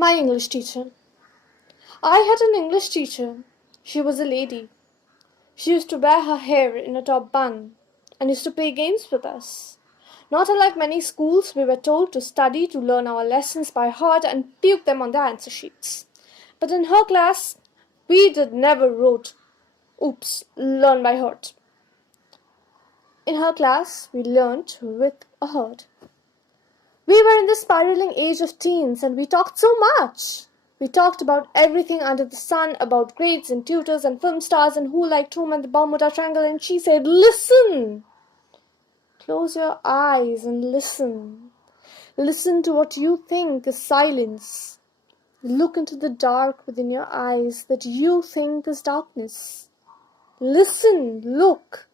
My English teacher. I had an English teacher. She was a lady. She used to wear her hair in a top bun and used to play games with us. Not unlike many schools, we were told to study to learn our lessons by heart and puke them on the answer sheets. But in her class, we did never wrote, oops, learn by heart. In her class, we learned with a heart. We were in the spiraling age of teens and we talked so much. We talked about everything under the sun, about grades and tutors and film stars and who liked whom and the Bermuda Triangle, and she said, listen! Close your eyes and listen. Listen to what you think is silence. Look into the dark within your eyes that you think is darkness. Listen, look.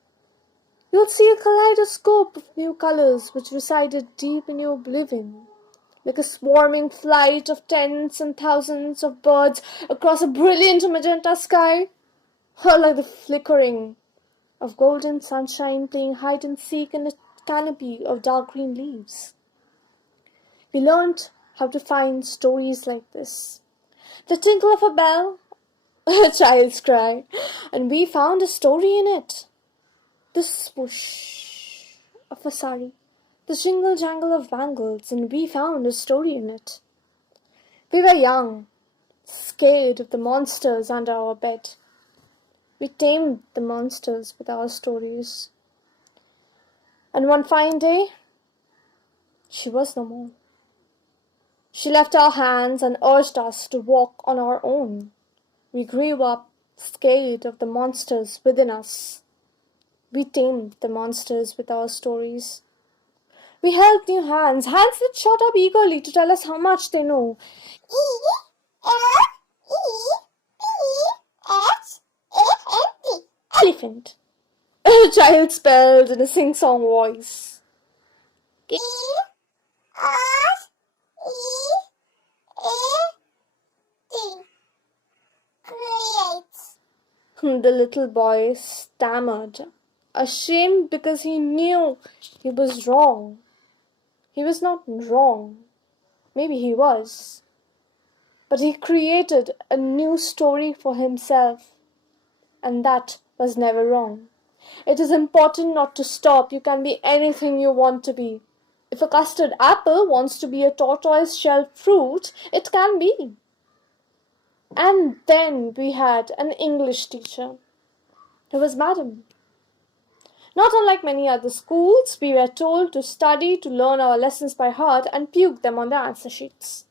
You'll see a kaleidoscope of new colors which resided deep in your oblivion, like a swarming flight of tens and thousands of birds across a brilliant magenta sky, or like the flickering of golden sunshine playing hide and seek in a canopy of dark green leaves. We learned how to find stories like this. The tinkle of a bell, a child's cry, and we found a story in it. The swoosh of a sari, the jingle-jangle of bangles, and we found a story in it. We were young, scared of the monsters under our bed. We tamed the monsters with our stories. And one fine day, she was no more. She left our hands and urged us to walk on our own. We grew up scared of the monsters within us. We tamed the monsters with our stories. We held new hands that shot up eagerly to tell us how much they know. Elephant. A child spelled in a sing-song voice. The little boy stammered, ashamed because he knew he was wrong. He was not wrong. Maybe he was. But he created a new story for himself. And that was never wrong. It is important not to stop. You can be anything you want to be. If a custard apple wants to be a tortoise-shell fruit, it can be. And then we had an English teacher. It was Madam. Not unlike many other schools, we were told to study to learn our lessons by heart and puke them on the answer sheets.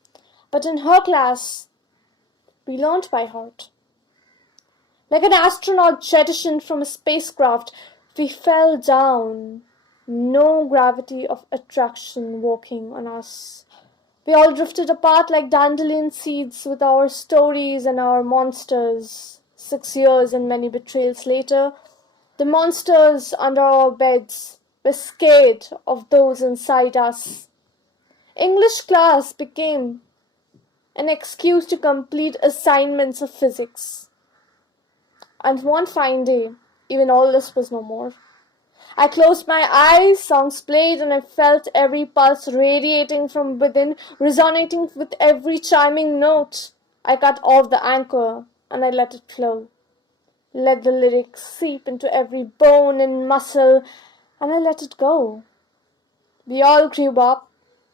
But in her class, we learned by heart. Like an astronaut jettisoned from a spacecraft, we fell down. No gravity of attraction working on us. We all drifted apart like dandelion seeds with our stories and our monsters. 6 years and many betrayals later, the monsters under our beds were scared of those inside us. English class became an excuse to complete assignments of physics. And one fine day, even all this was no more. I closed my eyes, songs played, and I felt every pulse radiating from within, resonating with every chiming note. I cut off the anchor and I let it flow. Let the lyrics seep into every bone and muscle, and I let it go. We all grew up,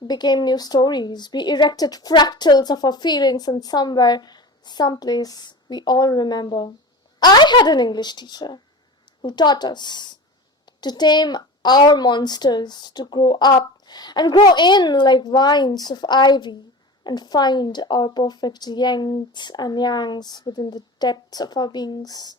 became new stories. We erected fractals of our feelings, and somewhere, someplace, we all remember. I had an English teacher who taught us to tame our monsters, to grow up and grow in like vines of ivy, and find our perfect yings and yangs within the depths of our beings.